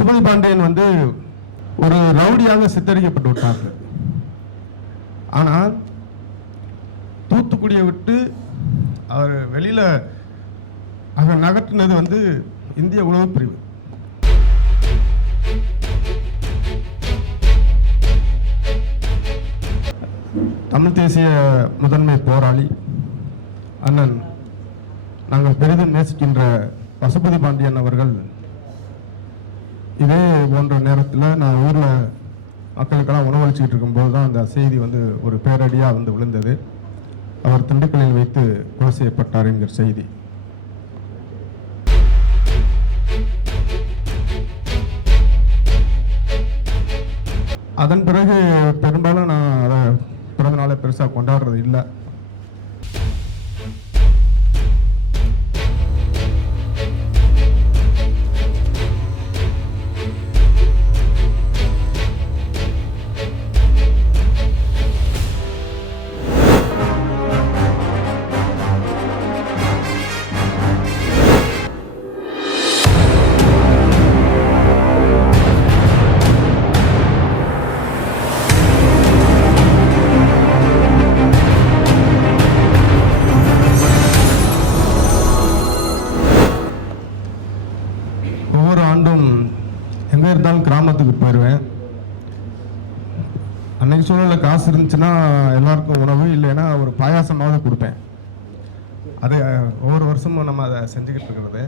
பசுபதி பாண்டியன் வந்து ஒரு ரவுடியாக சித்தரிக்கப்பட்டு விட்டாங்க. ஆனால் தூத்துக்குடியை விட்டு அவர் வெளியில நகர்த்தினது வந்து இந்திய உளவுப் பிரிவு. தமிழ் தேசிய முதன்மை போராளி அண்ணன் நாங்கள் பெரிதும் நேசிக்கின்ற பசுபதி பாண்டியன் அவர்கள் இதே போன்ற நேரத்தில் நான் ஊரில் மக்களுக்கெல்லாம் உணவளிச்சுக்கிட்டு இருக்கும்போது தான் அந்த செய்தி வந்து ஒரு பேரடியாக வந்து விழுந்தது. அவர் திண்டுக்கல்லில் வைத்து கொலை செய்யப்பட்டார் என்கிற செய்தி. அதன் பிறகு பெரும்பாலும் நான் அதை பிறந்த நாளை பெருசாக கொண்டாடுறது இல்லை. ஒவ்வொரு ஆண்டும் எங்கே இருந்தாலும் கிராமத்துக்கு போயிடுவேன். அன்னைக்கு சூழலில் காசு இருந்துச்சுன்னா எல்லாருக்கும் உணவு, இல்லைன்னா ஒரு பாயாசமாவது கொடுப்பேன். அது ஒவ்வொரு வருஷமும் நம்ம அதை செஞ்சுக்கிட்டு இருக்கிறது.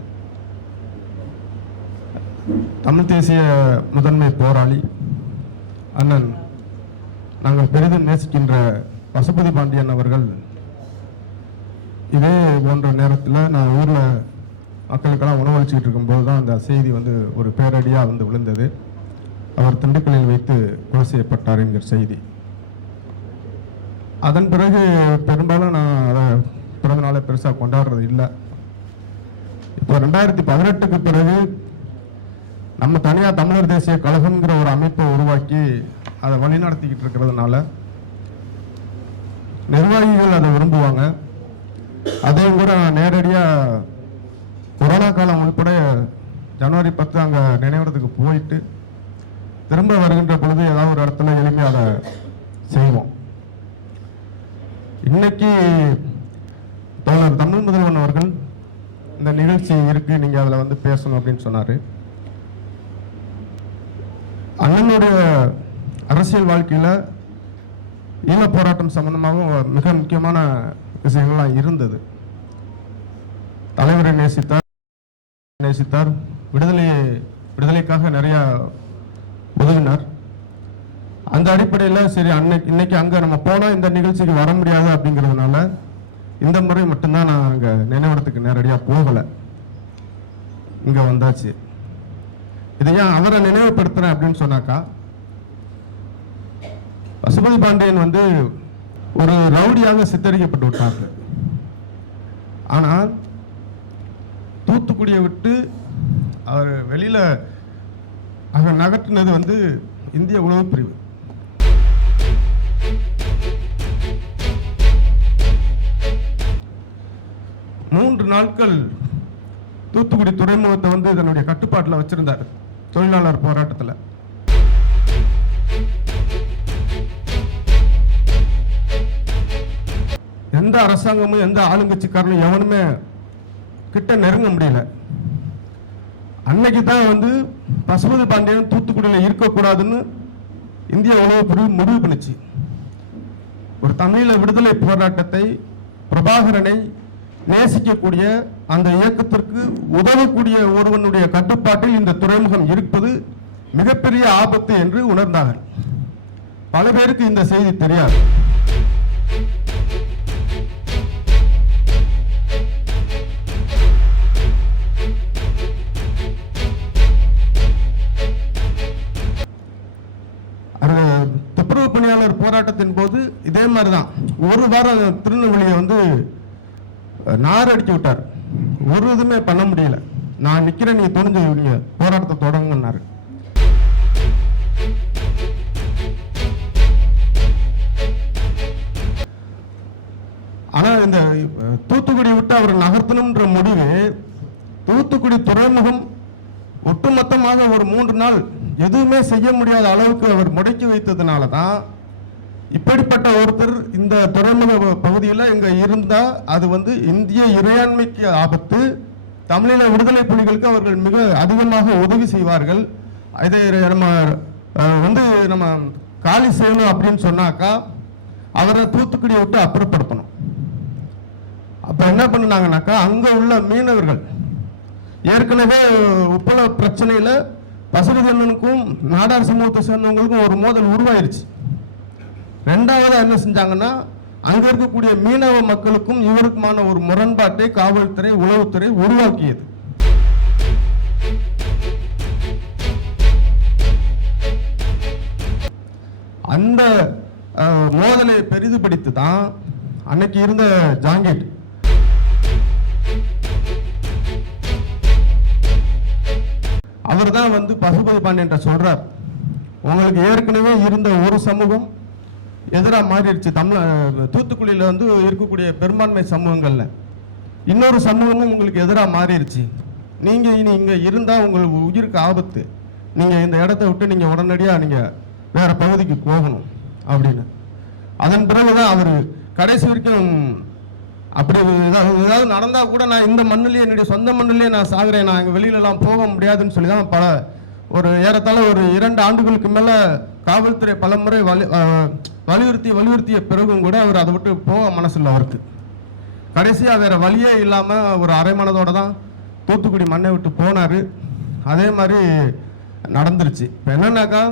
தமிழ் தேசிய முதன்மை போராளி அண்ணன் நாங்கள் பெரிதும் நேசிக்கின்ற பசுபதி பாண்டியன் அவர்கள் இதே போன்ற நேரத்தில் நான் ஊரில் மக்களுக்கெல்லாம் உணவளிச்சுக்கிட்டு இருக்கும்போது தான் அந்த செய்தி வந்து ஒரு பேரடியாக வந்து விழுந்தது. அவர் திண்டுக்கல்லில் வைத்து கொலை செய்யப்பட்டார் என்கிற செய்தி. அதன் பிறகு பெரும்பாலும் நான் அதை பிறந்த நாளை பெருசாக கொண்டாடுறது இல்லை. இப்போ 2018க்கு பிறகு நம்ம தனியாக தமிழர் தேசிய கழகம்ங்கிற ஒரு அமைப்பை உருவாக்கி அதை வழிநடத்திக்கிட்டு இருக்கிறதுனால நிர்வாகிகள் அதை விரும்புவாங்க. அதையும் கூட நேரடியாக கொரோனா காலம் உள்பட ஜனவரி 10 அங்கே நினைவுறதுக்கு போயிட்டு திரும்ப வருகின்ற பொழுது ஏதாவது ஒரு இடத்துல எளிமையாக அதை செய்வோம். இன்னைக்கு தோழர் தமிழ் முதல்வன் அவர்கள் இந்த நிகழ்ச்சி இருக்கு, நீங்க அதில் வந்து பேசணும் அப்படின்னு சொன்னாரு. அண்ணனுடைய அரசியல் வாழ்க்கையில ஈழ போராட்டம் சம்பந்தமாக மிக முக்கியமான விஷயங்கள்லாம் இருந்தது. தலைவரை நேசித்தார், விடுதலைக்காக நிறைய உதவினார். அந்த அடிப்படையில் சரி இன்னைக்கு அங்கே நம்ம போனால் இந்த நிகழ்ச்சிக்கு வர முடியாது அப்படிங்கிறதுனால இந்த முறை மட்டும்தான் நான் அங்கே நினைவிடத்துக்கு நேரடியாக போகலை, இங்கே வந்தாச்சு. இதை ஏன் அவரை நினைவுபடுத்துறேன் அப்படின்னு சொன்னாக்கா, பசுபதி பாண்டியன் வந்து ஒரு ரவுடியாக சித்தரிக்கப்பட்டு விட்டாங்க. ஆனால் தூத்துக்குடியை விட்டு அவர் வெளியில நகர்த்தினது வந்து இந்திய உளவுப் பிரிவு. மூன்று நாட்கள் தூத்துக்குடி துறைமுகத்தை வந்து இதனுடைய கட்டுப்பாட்டில் வச்சிருந்தார் தொழிலாளர் போராட்டத்தில். எந்த அரசாங்கமும் எந்த ஆளுங்கட்சிக்காரனும் எவனுமே கிட்ட நெருங்க முடியல. அன்னைக்கு தான் வந்து பசுபதி பாண்டியன் தூத்துக்குடியில் இருக்கக்கூடாதுன்னு இந்திய உளவுப் பிரிவு முடிவு பண்ணிச்சு. ஒரு தமிழீழ விடுதலை போராட்டத்தை, பிரபாகரனை நேசிக்கக்கூடிய அந்த இயக்கத்திற்கு உதவக்கூடிய ஒருவனுடைய கட்டுப்பாட்டில் இந்த துறைமுகம் இருப்பது மிகப்பெரிய ஆபத்து என்று உணர்ந்தார்கள். பல பேருக்கு இந்த செய்தி தெரியாது. துப்புரவு பணியாளர் போராட்டத்தின் போது இதே மாதிரிதான் ஒரு வாரம் திருநெல்வேலியை வந்து நார் அடிச்சு விட்டார். ஒரு இதுமே பண்ண முடியல. நான் நிக்கிறேன், நீங்க துணிஞ்சு நீங்க போராட்டத்தை தொடங்கினாரு. ஆனா இந்த தூத்துக்குடி விட்டு அவர் நகர்த்தணும்ன்ற முடிவு தூத்துக்குடி துறைமுகம் ஒட்டுமொத்தமா கடினமாக ஒரு 3 நாள் எதுவுமே செய்ய முடியாத அளவுக்கு அவர் முடக்கி வைத்ததுனால தான் இப்படிப்பட்ட ஒருத்தர் இந்த துறைமுக பகுதியில் இங்கே இருந்தால் அது வந்து இந்திய இறையாண்மைக்கு ஆபத்து. தமிழீழ விடுதலை புலிகளுக்கு அவர்கள் மிக அதிகமாக உதவி செய்வார்கள். இதை நம்ம வந்து நம்ம காலி செய்யணும் அப்படின்னு சொன்னாக்கா அவரை தூத்துக்குடியை விட்டு அப்புறப்படுத்தணும். அப்போ என்ன பண்ணினாங்கனாக்கா அங்கே உள்ள மீனவர்கள் ஏற்கனவே உப்பள பிரச்சனையில் பசுபதியண்ணனுக்கும் நாடார் சமூகத்தை சேர்ந்தவங்களுக்கும் ஒரு மோதல் உருவாயிருச்சு. ரெண்டாவது என்ன செஞ்சாங்கன்னா அங்க இருக்கக்கூடிய மீனவ மக்களுக்கும் இவருக்குமான ஒரு முரண்பாட்டை காவல்துறை உளவுத்துறை உருவாக்கியது. அந்த மோதலை பெரிதுபடுத்தி தான் அன்னைக்கு இருந்த ஜாங்கீர் அவர் தான் வந்து பசுபதி பாண்டியன் சொல்றார், உங்களுக்கு ஏற்கனவே இருந்த ஒரு சமூகம் எதிராக மாறிடுச்சு. தூத்துக்குடியில் வந்து இருக்கக்கூடிய பெரும்பான்மை சமூகங்கள்ல இன்னொரு சமூகமும் உங்களுக்கு எதிராக மாறிடுச்சு. நீங்க இனி இங்க இருந்தா உங்களுக்கு உயிருக்கு ஆபத்து, நீங்க இந்த இடத்த விட்டு நீங்க உடனடியாக நீங்க வேற பகுதிக்கு போகணும் அப்படின்னு. அதன் பிறகுதான் அவர் கடைசி வரைக்கும் அப்படி ஏதாவது நடந்தா கூட நான் இந்த மண்ணிலேயே என்னுடைய சொந்த மண்ணிலேயே நான் சாகுறேன், நான் எங்கள் வெளியிலலாம் போக முடியாதுன்னு சொல்லி தான் ஒரு ஏறத்தாழ ஒரு 2 ஆண்டுகளுக்கு மேலே காவல்துறை பலமுறை வலியுறுத்திய பிறகும் கூட அவர் அதை விட்டு போக மனசில்லை அவருக்கு. கடைசியாக வேற வழியே இல்லாமல் ஒரு அரை மனதோட தான் தூத்துக்குடி மண்ணை விட்டு போனார். அதே மாதிரி நடந்துருச்சு. இப்போ என்னன்னாக்கா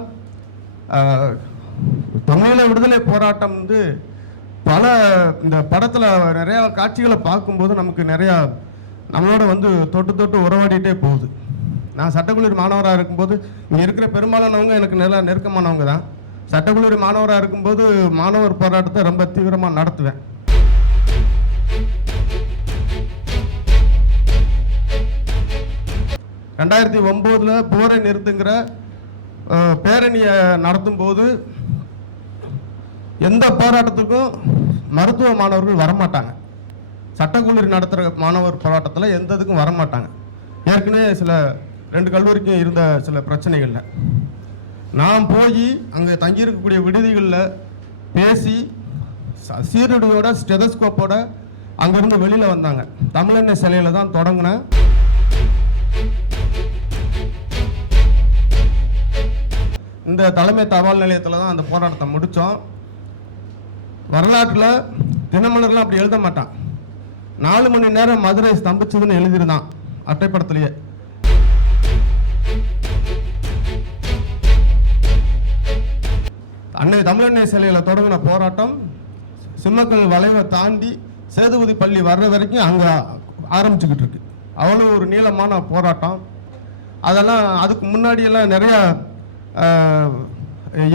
தமிழீழ விடுதலை போராட்டம் வந்து பல இந்த படத்தில் நிறையா காட்சிகளை பார்க்கும்போது நமக்கு நிறையா நம்மளோட வந்து தொட்டு உறவாடிட்டே போகுது. நான் சட்டக்கல்லூரி மாணவராக இருக்கும்போது இங்கே இருக்கிற பெரும்பாலானவங்க எனக்கு நல்லா நெருக்கமானவங்க தான். சட்டக்கல்லூரி மாணவராக இருக்கும்போது மாணவர் போராட்டத்தை ரொம்ப தீவிரமாக நடத்துவேன். (2009) போரை நிறுத்துங்கிற பேரணியை நடத்தும் போது எந்த போராட்டத்துக்கும் மருத்துவ மாணவர்கள் வரமாட்டாங்க. சட்டக்கல்லூரி நடத்துகிற மாணவர் போராட்டத்தில் எந்த இதுக்கும் வரமாட்டாங்க. ஏற்கனவே 2 கல்லூரிக்கும் இருந்த சில பிரச்சனைகளில் நான் போய் அங்கே தங்கியிருக்கக்கூடிய விடுதிகளில் பேசி சீருடையோட ஸ்டெதஸ்கோப்போட அங்கேருந்து வெளியில் வந்தாங்க. தமிழெண்ணெய் சிலையில் தான் தொடங்கினேன். இந்த தலைமை தபால் நிலையத்தில் தான் அந்த போராட்டத்தை முடித்தோம். வரலாற்றில் தினமலர்லாம் அப்படி எழுத மாட்டான். 4 மணி நேரம் மதுரை ஸ்தம்பிச்சதுன்னு எழுதிருந்தான் அட்டைப்படத்திலேயே. அன்னை தமிழெண்ணெய் சிலையில் தொடங்கின போராட்டம் சிம்மக்கல் வளைவை தாண்டி சேதுபதி பள்ளி வர்ற வரைக்கும் அங்கே ஆரம்பிச்சுக்கிட்டு இருக்கு. அவ்வளோ ஒரு நீளமான போராட்டம். அதெல்லாம் அதுக்கு முன்னாடியெல்லாம் நிறையா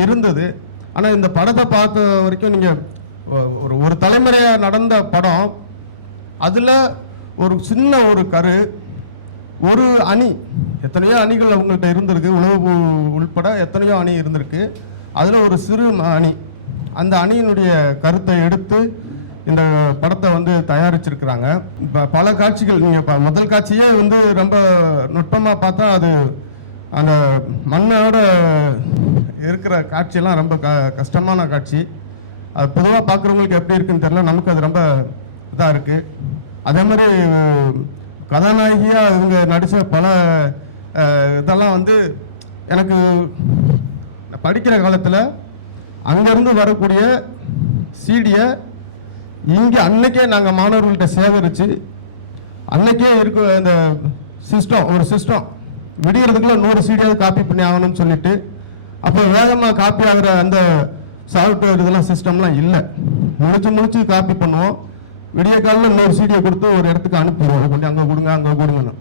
இருந்தது. ஆனால் இந்த படத்தை பார்த்த வரைக்கும் நீங்கள் ஒரு தலைமுறையாக நடந்த படம், அதில் ஒரு சின்ன ஒரு ஒரு அணி, எத்தனையோ அணிகள் அவங்கள்ட்ட இருந்திருக்கு, உளவு உள்பட எத்தனையோ அணி இருந்திருக்கு. அதில் ஒரு சிறு அணி, அந்த அணியினுடைய கருத்தை எடுத்து இந்த படத்தை வந்து தயாரிச்சிருக்கிறாங்க. இப்போ பல காட்சிகள் நீங்கள் முதல் காட்சியே வந்து ரொம்ப நுட்பமாக பார்த்தா அது அந்த மண்ணோட இருக்கிற காட்சியெல்லாம் ரொம்ப கஷ்டமான காட்சி. அது பொதுவாக பார்க்குறவங்களுக்கு எப்படி இருக்குன்னு தெரியல, நமக்கு அது ரொம்ப இதாக இருக்குது. அதே மாதிரி கதாநாயகியாக இவங்க நடித்த பல இதெல்லாம் வந்து எனக்கு படிக்கிற காலத்தில் அங்கேருந்து வரக்கூடிய சீடியை இங்கே அன்னைக்கே நாங்கள் மாணவர்கள்ட்ட சேகரித்து அன்னைக்கே இருக்க அந்த ஒரு சிஸ்டம் விடிகிறதுக்குள்ள 100 சீடியாவது காப்பி பண்ணி ஆகணும்னு சொல்லிட்டு, அப்போ வேகமாக காப்பி ஆகிற அந்த சாஃப்ட்வேர் இதெல்லாம் சிஸ்டம்லாம் இல்லை. முடிச்சு காப்பி பண்ணுவோம். விடிய காலில் 100 சீடியை கொடுத்து ஒரு இடத்துக்கு அனுப்புவோம், கொஞ்சம் அங்கே கொடுங்கன்னு.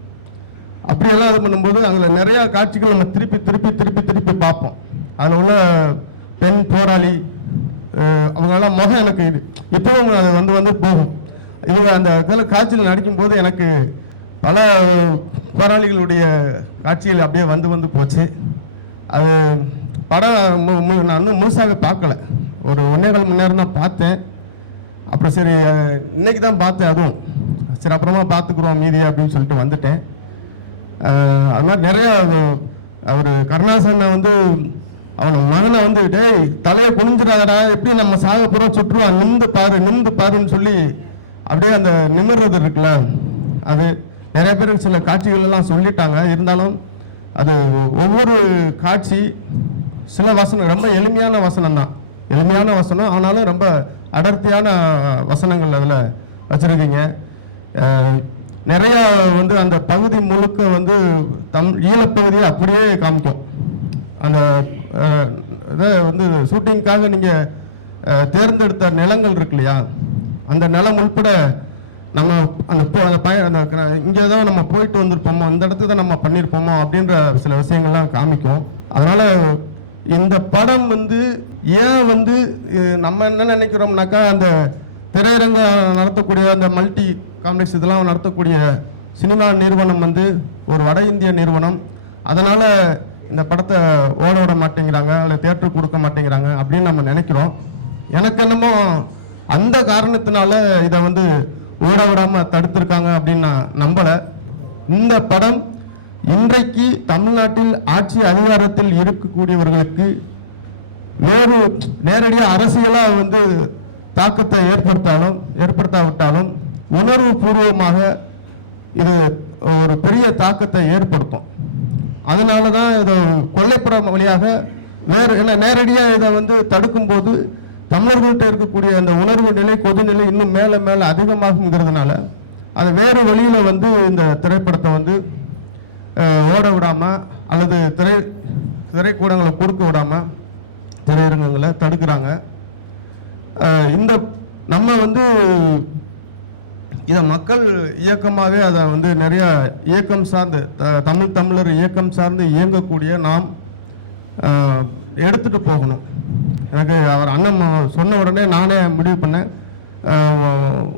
அப்படியெல்லாம் இது பண்ணும்போது அதில் நிறையா காட்சிகள் நம்ம திருப்பி பார்ப்போம். அதில் உள்ள பெண் போராளி அவங்களெல்லாம் முகம் எனக்கு இப்போவும் அது வந்து போகும். இவங்க அந்த இதில் காட்சியில் நடிக்கும்போது எனக்கு பல போராளிகளுடைய காட்சிகள் அப்படியே வந்து போச்சு. அது படம் நான் இன்னும் முழுசாக பார்க்கல, ஒரு 1.25 மணி நேரம் தான் பார்த்தேன். அப்புறம் சரி இன்னைக்கு தான் பார்த்தேன், அதுவும் சரி அப்புறமா பார்த்துக்குறோம் மீதியா அப்படின்னு சொல்லிட்டு வந்துட்டேன். அது மாதிரி நிறையா அவர் கருணாசனை வந்து அவன் மகனை வந்து டேய் தலையை குனிஞ்சிடாதடா, எப்படி நம்ம சாக போகிறோம் சுற்றுவான், நிமிந்து பாருன்னு சொல்லி அப்படியே அந்த நிமிர்றது இருக்குல்ல, அது நிறைய பேர் சில காட்சிகள் எல்லாம் சொல்லிட்டாங்க. இருந்தாலும் அது ஒவ்வொரு காட்சி சில வசனம் ரொம்ப எளிமையான வசனம் தான், எளிமையான வசனம், ஆனாலும் ரொம்ப அடர்த்தியான வசனங்கள் அதில் வச்சுருக்கீங்க. நிறையா வந்து அந்த பகுதி முழுக்க வந்து ஈழப்பகுதியை அப்படியே காமிக்கும். அந்த இதை வந்து ஷூட்டிங்காக நீங்கள் தேர்ந்தெடுத்த நிலங்கள் இருக்கு இல்லையா, அந்த நிலம் உள்பட நம்ம அந்த இங்கே தான் நம்ம போயிட்டு வந்திருப்போமோ, இந்த இடத்துல தான் நம்ம பண்ணியிருப்போமோ அப்படின்ற சில விஷயங்கள்லாம் காமிக்கும். அதனால் இந்த படம் வந்து ஏன் வந்து நம்ம என்ன நினைக்கிறோம்னாக்கா, அந்த திரையரங்க நடத்தக்கூடிய அந்த மல்டி காம்ப்ளெக்ஸ் இதெல்லாம் நடத்தக்கூடிய சினிமா நிறுவனம் வந்து ஒரு வட இந்திய நிறுவனம், அதனால் இந்த படத்தை ஓட விட மாட்டேங்கிறாங்க, அல்ல தியேட்டர் கொடுக்க மாட்டேங்கிறாங்க அப்படின்னு நம்ம நினைக்கிறோம். எனக்கு என்னமோ அந்த காரணத்தினால இதை வந்து ஓட விடாமல் தடுத்திருக்காங்க அப்படின்னு நான் நம்பலை. இந்த படம் இன்றைக்கு தமிழ்நாட்டில் ஆட்சி அதிகாரத்தில் இருக்கக்கூடியவர்களுக்கு வேறு நேரடியாக அரசியலாக வந்து தாக்கத்தை ஏற்படுத்தாவிட்டாலும் உணர்வு பூர்வமாக இது ஒரு பெரிய தாக்கத்தை ஏற்படுத்தும். அதனால தான் இதை கொல்லைப்புற வழியாக வேறு என்ன நேரடியாக இதை வந்து தடுக்கும்போது தமிழர்கள்ட்ட இருக்கக்கூடிய அந்த உணர்வு நிலை, கொதிநிலை இன்னும் மேலே மேலே அதிகமாகுங்கிறதுனால அது வேறு வழியில் வந்து இந்த திரைப்படத்தை வந்து ஓட விடாமல் அல்லது திரைக்கூடங்களை கொடுக்க விடாமல் திரையரங்கங்களை தடுக்கிறாங்க. இந்த நம்ம வந்து இதை மக்கள் இயக்கமாகவே அதை வந்து நிறைய இயக்கம் சார்ந்து தமிழர் இயக்கம் சார்ந்து இயங்கக்கூடிய நாம் எடுத்துகிட்டு போகணும். எனக்கு அவர் அண்ணன் சொன்ன உடனே நானே முடிவு பண்ணேன்,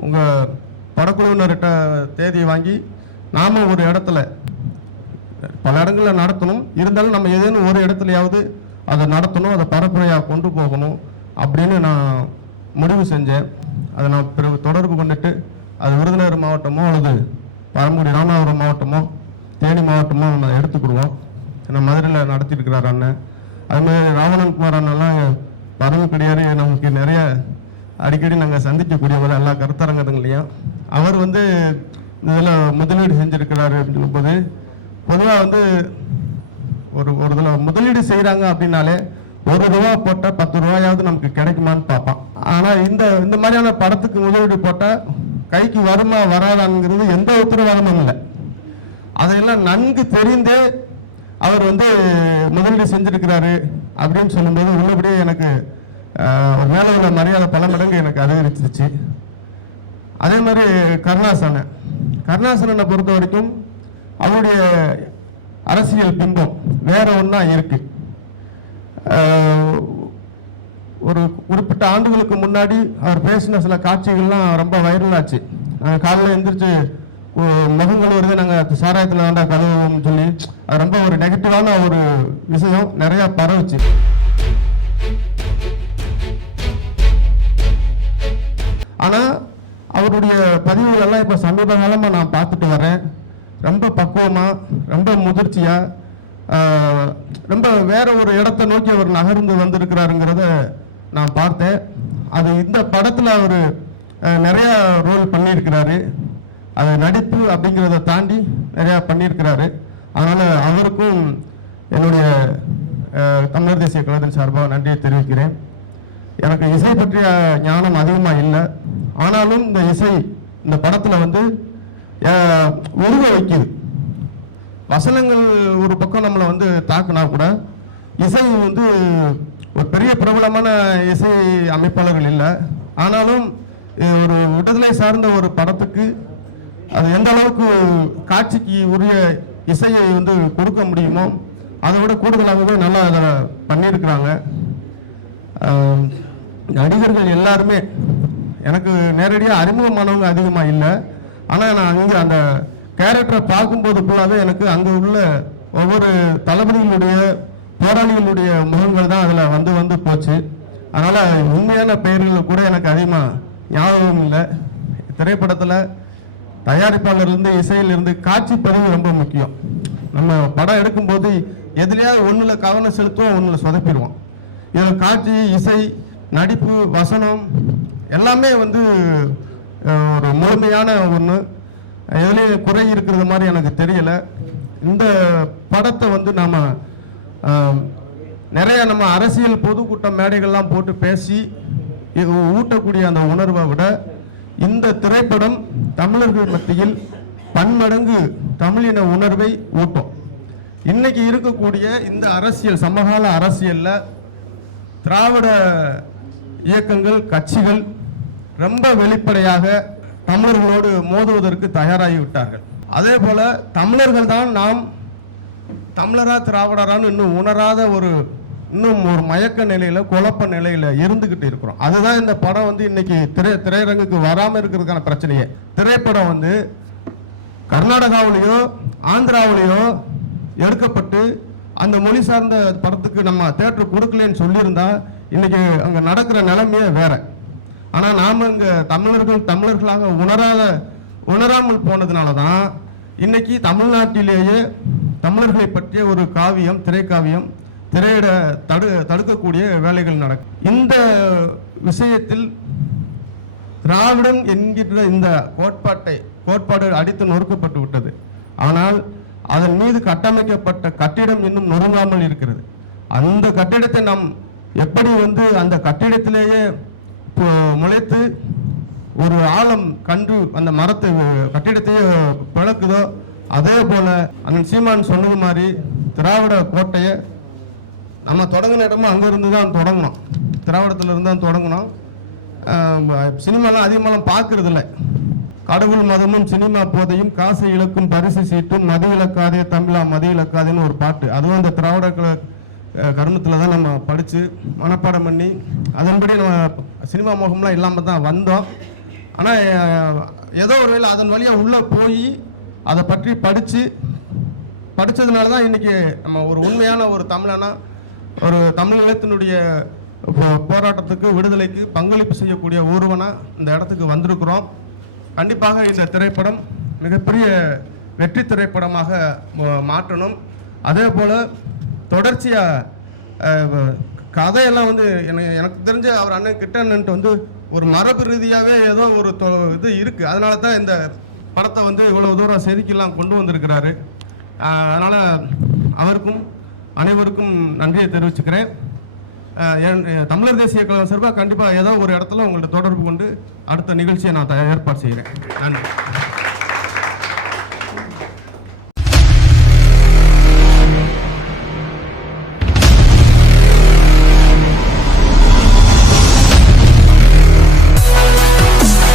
உங்கள் படக்குழுவினர்கிட்ட தேதியை வாங்கி நாம் ஒரு இடத்துல பல இடங்களில் நடத்தணும், இருந்தாலும் நம்ம ஏதேனும் ஒரு இடத்துலையாவது அதை நடத்தணும், அதை பரப்புரையாக கொண்டு போகணும் அப்படின்னு நான் முடிவு செஞ்சேன். அதை நான் பிறகு தொடர்பு கொண்டுட்டு அது விருதுநகர் மாவட்டமோ அல்லது பரமக்குடி ராமநாதபுரம் மாவட்டமோ தேனி மாவட்டமோ நம்ம எடுத்துக்கிடுவோம். ஏன்னா மதுரையில் நடத்தியிருக்கிறார் அண்ணன். அதுமாதிரி ராமநாதகுமார் அண்ணெல்லாம் பரமக்குடியாரி நமக்கு நிறைய அடிக்கடி நாங்கள் சந்திக்கக்கூடியவர் எல்லா கருத்தரங்கங்களையும். அவர் வந்து இதில் முதலீடு செஞ்சுருக்கிறாரு அப்படின்னு சொல்லும்போது பொதுவாக வந்து ஒரு இதில் முதலீடு செய்கிறாங்க அப்படின்னாலே ₹1 போட்டால் 10 ரூபாயாவது நமக்கு கிடைக்குமான்னு பார்ப்பான். ஆனால் இந்த மாதிரியான படத்துக்கு முதலீடு போட்டால் கைக்கு வருமா வராதாங்கிறது எந்த உத்தரவாதமும் இல்லை. அதையெல்லாம் நன்கு தெரிந்தே அவர் வந்து முதலீடு செஞ்சுருக்கிறாரு அப்படின்னு சொல்லும்போது உள்ளபடியே எனக்கு ஒரு மேலே உள்ள மரியாதை பல மடங்கு எனக்கு அதிகரிச்சிருச்சு. அதே மாதிரி கருணாசனை பொறுத்த வரைக்கும் அவருடைய அரசியல் பிம்பம் வேற ஒன்றா இருக்கு. ஒரு குறிப்பிட்ட ஆண்டுகளுக்கு முன்னாடி அவர் பேசின சில காட்சிகள்லாம் ரொம்ப வைரலாச்சு. நாங்கள் காலையில் எழுந்திரிச்சு முகங்கள் வருது, நாங்கள் சாராயத்தில் வேண்டா கழுவுன்னு சொல்லி அது ரொம்ப ஒரு நெகட்டிவான ஒரு விஷயம் நிறையா பரவுச்சு. ஆனால் அவருடைய பதிவுகளெல்லாம் இப்போ சமீப காலமாக நான் பார்த்துட்டு வரேன். ரொம்ப பக்குவமாக, ரொம்ப முதிர்ச்சியாக, ரொம்ப வேற ஒரு இடத்தை நோக்கி அவர் நகர்ந்து வந்திருக்கிறாருங்கிறத நான் பார்த்தேன். அது இந்த படத்தில் அவர் நிறையா ரோல் பண்ணியிருக்கிறாரு. அது நடிப்பு அப்படிங்கிறத தாண்டி நிறையா பண்ணியிருக்கிறாரு. அதனால் அவருக்கும் என்னுடைய தமிழர் தேசிய கழகத்தின் சார்பாக நன்றியை தெரிவிக்கிறேன். எனக்கு இசை பற்றிய ஞானம் அதிகமாக இல்லை, ஆனாலும் இந்த இசை இந்த படத்தில் வந்து உருவ வைக்குது. வசனங்கள் ஒரு பக்கம் நம்மளை வந்து தாக்குனா கூட இசை வந்து ஒரு பெரிய பிரபலமான இசை அமைப்பாளர்கள் இல்லை. ஆனாலும் ஒரு விடுதலை சார்ந்த ஒரு படத்துக்கு அது எந்த அளவுக்கு காட்சிக்கு உரிய இசையை வந்து கொடுக்க முடியுமோ அதை விட கூடுதலாகவே நல்லா அதை பண்ணியிருக்கிறாங்க. நடிகர்கள் எல்லாருமே எனக்கு நேரடியாக அறிமுகமானவங்க அதிகமாக இல்லை, ஆனால் நான் அங்கே அந்த கேரக்டரை பார்க்கும்போது ஃபுல்லாகவே எனக்கு அங்கே உள்ள ஒவ்வொரு தளபதிகளுடைய போராளிகளுடைய முகங்கள் தான் அதில் வந்து போச்சு. அதனால் உண்மையான பெயர்கள் கூட எனக்கு அதிகமாக ஞாபகம் இல்லை. திரைப்படத்தில் தயாரிப்பாளர்லேருந்து இசையிலிருந்து காட்சி பதிவு ரொம்ப முக்கியம். நம்ம படம் எடுக்கும்போது எதுலையாவது ஒன்றில் கவனம் செலுத்துவோம், ஒன்றில் சொதப்பிடுவோம். இதில் காட்சி, இசை, நடிப்பு, வசனம் எல்லாமே வந்து ஒரு முழுமையான ஒன்று. எதுலேயும் குறை இருக்கிறது மாதிரி எனக்கு தெரியல. இந்த படத்தை வந்து நாம் நிறைய நம்ம அரசியல் பொதுக்கூட்டம் மேடைகள்லாம் போட்டு பேசி ஊட்டக்கூடிய அந்த உணர்வை விட இந்த திரைப்படம் தமிழர்கள் மத்தியில் பன்மடங்கு தமிழின உணர்வை ஊட்டும். இன்னைக்கு இருக்கக்கூடிய இந்த அரசியல், சமகால அரசியல்ல திராவிட இயக்கங்கள், கட்சிகள் ரொம்ப வெளிப்படையாக தமிழர்களோடு மோதுவதற்கு தயாராகி விட்டார்கள். அதே போல தமிழர்கள் தான் நாம் தமிழரா திராவிடரான்னு இன்னும் உணராத இன்னும் ஒரு மயக்க நிலையில, குழப்ப நிலையில இருந்துகிட்டு இருக்கிறோம். அதுதான் இந்த படம் வந்து இன்னைக்கு திரையரங்குக்கு வராம இருக்கிறதுக்கான பிரச்சனையே. திரைப்படம் வந்து கர்நாடகாவிலேயோ ஆந்திராவிலேயோ எடுக்கப்பட்டு அந்த மொழி சார்ந்த படத்துக்கு நம்ம தேட்டர் கொடுக்கலன்னு சொல்லியிருந்தா இன்னைக்கு அங்கே நடக்கிற நிலைமையே வேற. ஆனால் நாம் இங்கே தமிழர்களாக உணராமல் போனதுனால தான் இன்னைக்கு தமிழ்நாட்டிலேயே தமிழர்களை பற்றிய ஒரு காவியம், திரைக்காவியம் திரையிட தடுக்கக்கூடிய வேலைகள் நடக்கும். இந்த விஷயத்தில் திராவிடம் என்கின்ற இந்த கோட்பாடு அடித்து நொறுக்கப்பட்டு விட்டது. ஆனால் அதன் மீது கட்டமைக்கப்பட்ட கட்டிடம் இன்னும் நொறுங்காமல் இருக்கிறது. அந்த கட்டிடத்தை நாம் எப்படி வந்து அந்த கட்டிடத்திலேயே முளைத்து ஒரு ஆழம் கண்டு அந்த மரத்தை கட்டிடத்தையே பிளக்குதோ, அதே போல அந்த சீமான் சொன்னது மாதிரி திராவிட கோட்டையை நம்ம தொடங்கின இடமும் அங்கிருந்து தான் தொடங்கணும், திராவிடத்துல இருந்து தான் தொடங்கணும். சினிமாலாம் அதிகமாலாம் பார்க்கறது இல்லை. கடவுள் மதமும் சினிமா போதையும் காசை இழக்கும் பரிசு சீட்டும் மது இழக்காதே தமிழா மதி இழக்காதேன்னு ஒரு பாட்டு, அதுவும் அந்த திராவிட கருணத்தில் தான் நம்ம படித்து மனப்பாடம் பண்ணி அதன்படி நம்ம சினிமா மோகம்லாம் இல்லாமல் தான் வந்தோம். ஆனால் ஏதோ ஒரு வேளை அதன் வழியாக உள்ளே போய் அதை பற்றி படித்ததுனால தான் இன்றைக்கி நம்ம ஒரு உண்மையான ஒரு தமிழனா, ஒரு தமிழ் இனத்தினுடைய போராட்டத்துக்கு, விடுதலைக்கு பங்களிப்பு செய்யக்கூடிய ஒருவனாக இந்த இடத்துக்கு வந்திருக்கிறோம். கண்டிப்பாக இந்த திரைப்படம் மிகப்பெரிய வெற்றி திரைப்படமாக மாற்றணும். அதே போல் தொடர்ச்சியாக கதையெல்லாம் வந்து எனக்கு தெரிஞ்ச அவர் அண்ணன் கிட்டன்ட்டு வந்து ஒரு மரபு ரீதியாகவே ஏதோ ஒரு இது இருக்குது. அதனால தான் இந்த படத்தை வந்து இவ்வளோ தூரம் செதுக்கிலாம் கொண்டு வந்திருக்கிறாரு. அதனால் அவருக்கும் அனைவருக்கும் நன்றியை தெரிவிச்சுக்கிறேன். தமிழர் தேசிய கழகம் சார்பாக கண்டிப்பாக ஏதோ ஒரு இடத்துல உங்கள்ட்ட தொடர்பு கொண்டு அடுத்த நிகழ்ச்சியை நான் ஏற்பாடு செய்கிறேன். நன்றி.